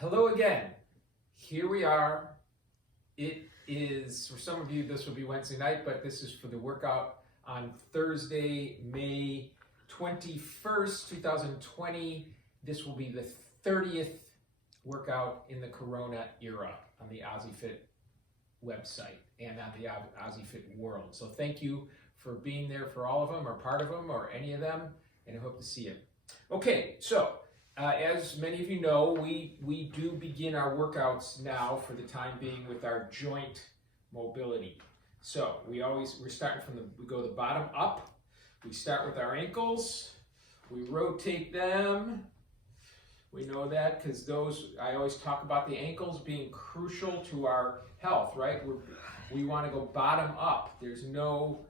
Hello again. Here we are. It is, for some of you, this will be Wednesday night, but this is for the workout on Thursday, May 21st, 2020. This will be the 30th workout in the Corona era on the OzzieFit website and on the OzzieFit world. So thank you for being there for all of them or part of them or any of them, and I hope to see you. Okay, so as many of you know, we do begin our workouts now for the time being with our joint mobility. So we're starting from we go the bottom up. We start with our ankles. We rotate them. We know that because I always talk about the ankles being crucial to our health, right? We want to go bottom up. There's no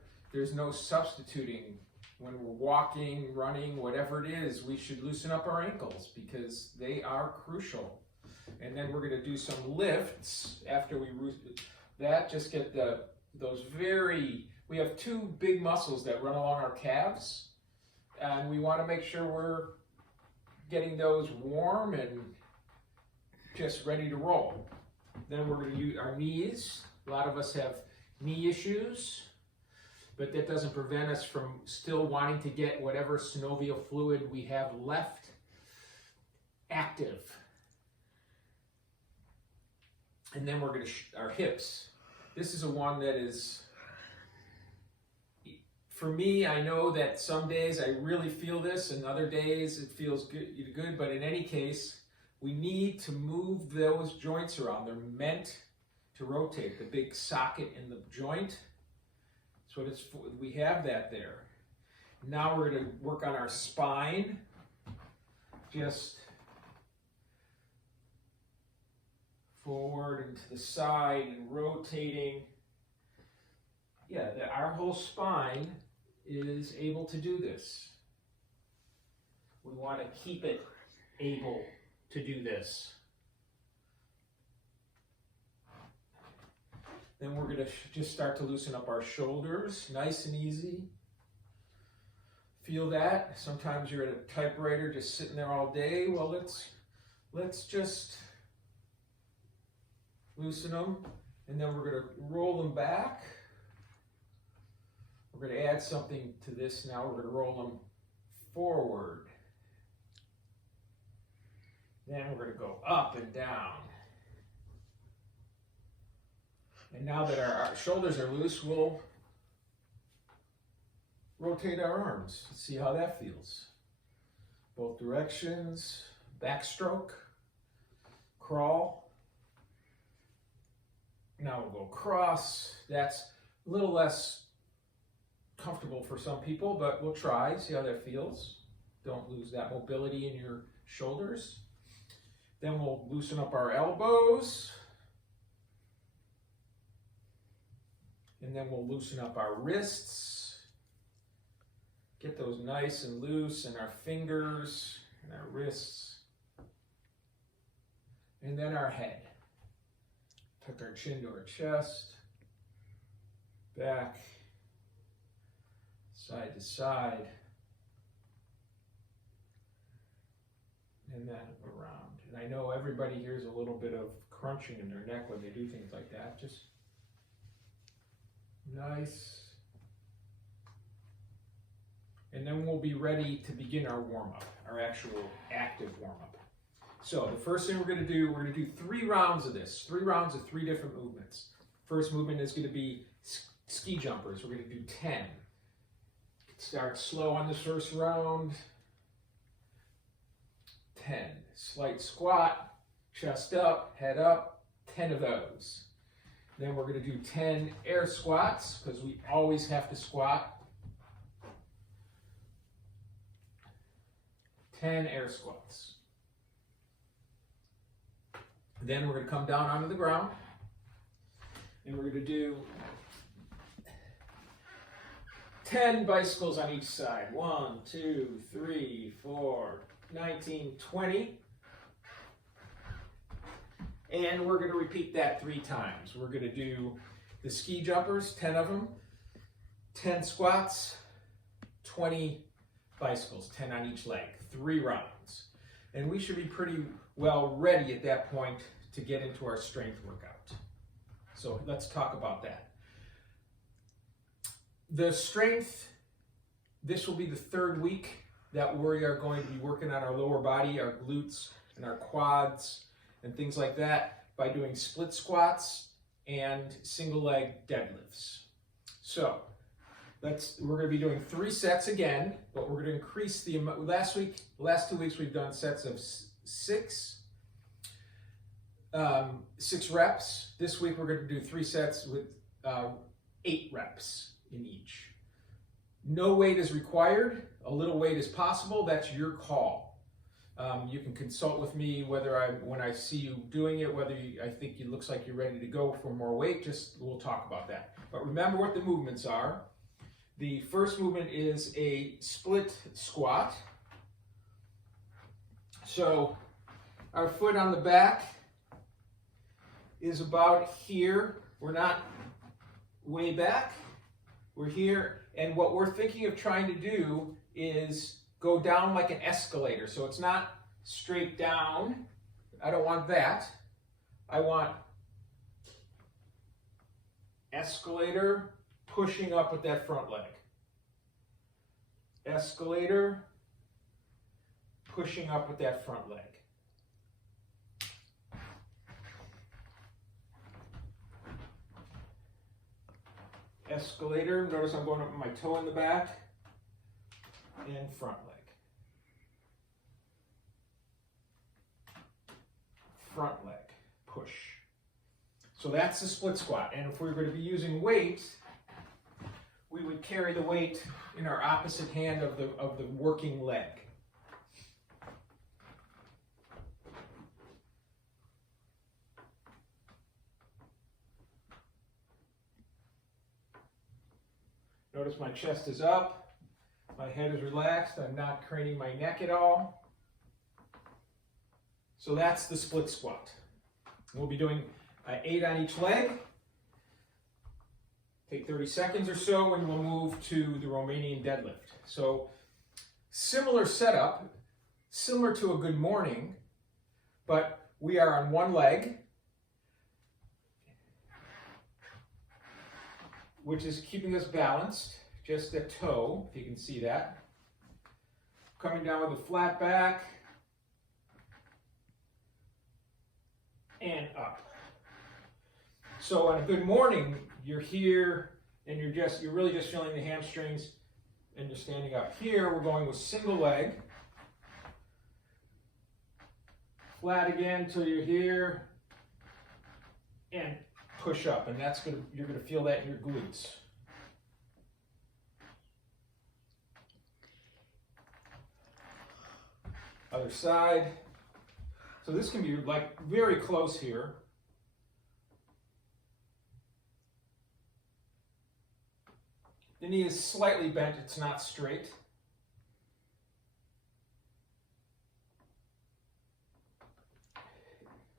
substituting. When we're walking, running, whatever it is, we should loosen up our ankles because they are crucial. And then we're going to do some lifts after we that. Just get we have two big muscles that run along our calves, and we want to make sure we're getting those warm and just ready to roll. Then we're going to use our knees. A lot of us have knee issues, but that doesn't prevent us from still wanting to get whatever synovial fluid we have left active. And then we're going to our hips. This is a one that is, for me, I know that some days I really feel this and other days it feels good, but in any case, we need to move those joints around. They're meant to rotate. The big socket in the joint. So we have that there. Now we're going to work on our spine. Just forward and to the side and rotating. Yeah, our whole spine is able to do this. We want to keep it able to do this. Then we're going to just start to loosen up our shoulders, nice and easy. Feel that? Sometimes you're at a typewriter just sitting there all day. Well, let's just loosen them. And then we're going to roll them back. We're going to add something to this now. We're going to roll them forward. Then we're going to go up and down. And now that our shoulders are loose, we'll rotate our arms. Let's see how that feels. Both directions, backstroke, crawl. Now we'll go cross. That's a little less comfortable for some people, but we'll try, see how that feels. Don't lose that mobility in your shoulders. Then we'll loosen up our elbows. And then we'll loosen up our wrists. Get those nice and loose, and our fingers and our wrists. And then our head. Tuck our chin to our chest. Back. Side to side. And then around. And I know everybody hears a little bit of crunching in their neck when they do things like that. Just nice. And then we'll be ready to begin our warm-up, our actual active warm-up. So the first thing we're going to do 3 rounds of this, 3 rounds of 3 different movements. First movement is going to be ski jumpers. We're going to do 10. Start slow on this first round. 10. Slight squat, chest up, head up, 10 of those. Then we're going to do 10 air squats because we always have to squat. 10 air squats. Then we're going to come down onto the ground and we're going to do 10 bicycles on each side. 1, 2, 3, 4, 19, 20. And we're going to repeat that 3 times. We're going to do the ski jumpers, 10 of them, 10 squats, 20 bicycles, 10 on each leg, 3 rounds. and we should be pretty well ready at that point to get into our strength workout. So let's talk about that. The strength, this will be the third week that we are going to be working on our lower body, our glutes and our quads and things like that by doing split squats and single leg deadlifts. So we're going to be doing 3 sets again, but we're going to increase the amount. Last 2 weeks we've done sets of 6 reps. This week we're going to do 3 sets with 8 reps in each. No weight is required. A little weight is possible. That's your call. You can consult with me when I see you doing it, whether I think it looks like you're ready to go for more weight. We'll talk about that. But remember what the movements are. The first movement is a split squat. So our foot on the back is about here. We're not way back. We're here, and what we're thinking of trying to do is go down like an escalator. So it's not straight down. I don't want that. I want escalator pushing up with that front leg. Escalator pushing up with that front leg. Escalator, notice I'm going up with my toe in the back, and front leg. Front leg, push. So that's the split squat. And if we were going to be using weight, we would carry the weight in our opposite hand of the working leg. Notice my chest is up, my head is relaxed, I'm not craning my neck at all. So that's the split squat. We'll be doing 8 on each leg. Take 30 seconds or so and we'll move to the Romanian deadlift. So similar setup, similar to a good morning, but we are on one leg, which is keeping us balanced, just a toe, if you can see that. Coming down with a flat back, and up. So on a good morning, you're here, and you're really just feeling the hamstrings, and you're standing up. Here, we're going with single leg, flat again till you're here, and push up, and you're gonna feel that in your glutes. Other side. So this can be like very close here. The knee is slightly bent, it's not straight.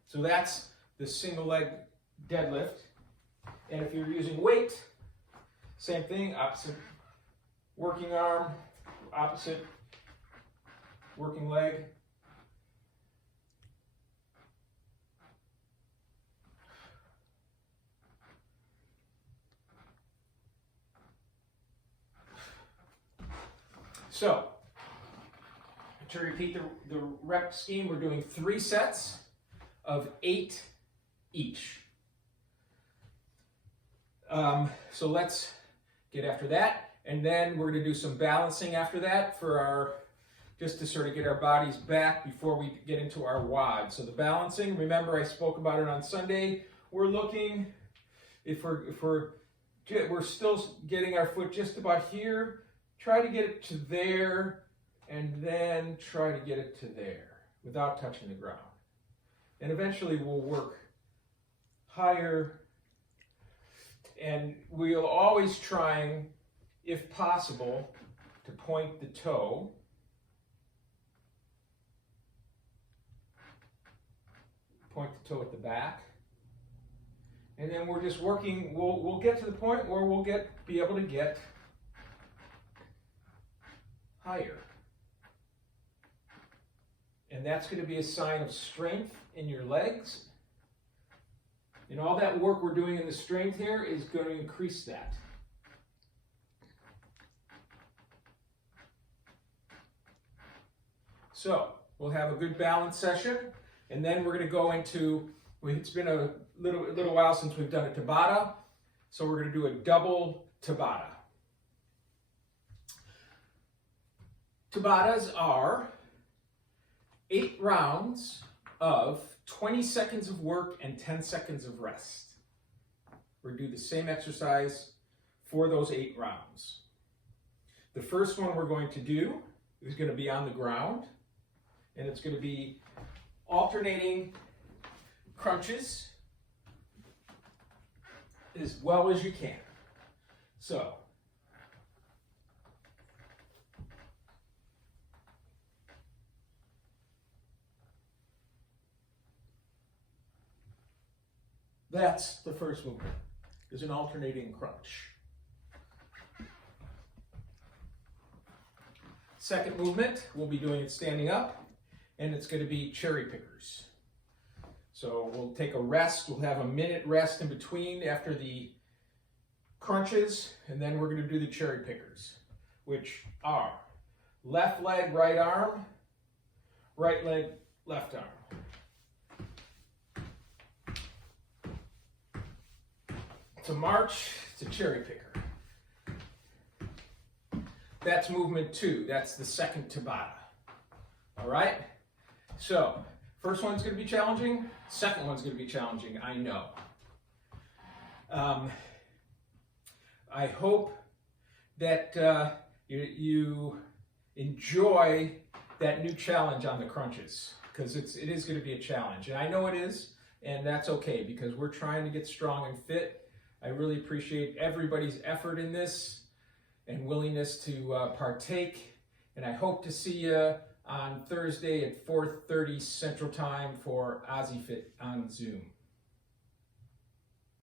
So that's the single leg deadlift. And if you're using weight, same thing, opposite working arm, opposite working leg. So, to repeat the rep scheme, we're doing 3 sets of 8 each. So let's get after that, and then we're going to do some balancing after that just to sort of get our bodies back before we get into our WOD. So the balancing, remember I spoke about it on Sunday. We're looking, if we're still getting our foot just about here, try to get it to there, and then try to get it to there without touching the ground. And eventually we'll work higher, and we'll always trying, if possible, to point the toe. Point the toe at the back. And then we're just working, we'll get to the point where we'll be able to get higher. And And that's going to be a sign of strength in your legs. And all that work we're doing in the strength here is going to increase that. So we'll have a good balance session, and then we're going to go into, it's been a little while since we've done a Tabata, so we're going to do a double Tabata. Tabatas are 8 rounds of 20 seconds of work and 10 seconds of rest. We're going to do the same exercise for those 8 rounds. The first one we're going to do is going to be on the ground, and it's going to be alternating crunches as well as you can. So, that's the first movement, is an alternating crunch. Second movement, we'll be doing it standing up, and it's going to be cherry pickers. So we'll take a rest, we'll have a minute rest in between after the crunches, and then we're going to do the cherry pickers, which are left leg, right arm, right leg, left arm. To march, it's a cherry picker. That's movement 2. That's the second Tabata. All right? So, first one's going to be challenging. Second one's going to be challenging, I know. I hope that you enjoy that new challenge on the crunches, because it is going to be a challenge. And I know it is, and that's okay, because we're trying to get strong and fit. I really appreciate everybody's effort in this and willingness to partake. And I hope to see you on Thursday at 4:30 Central Time for OzzieFit on Zoom.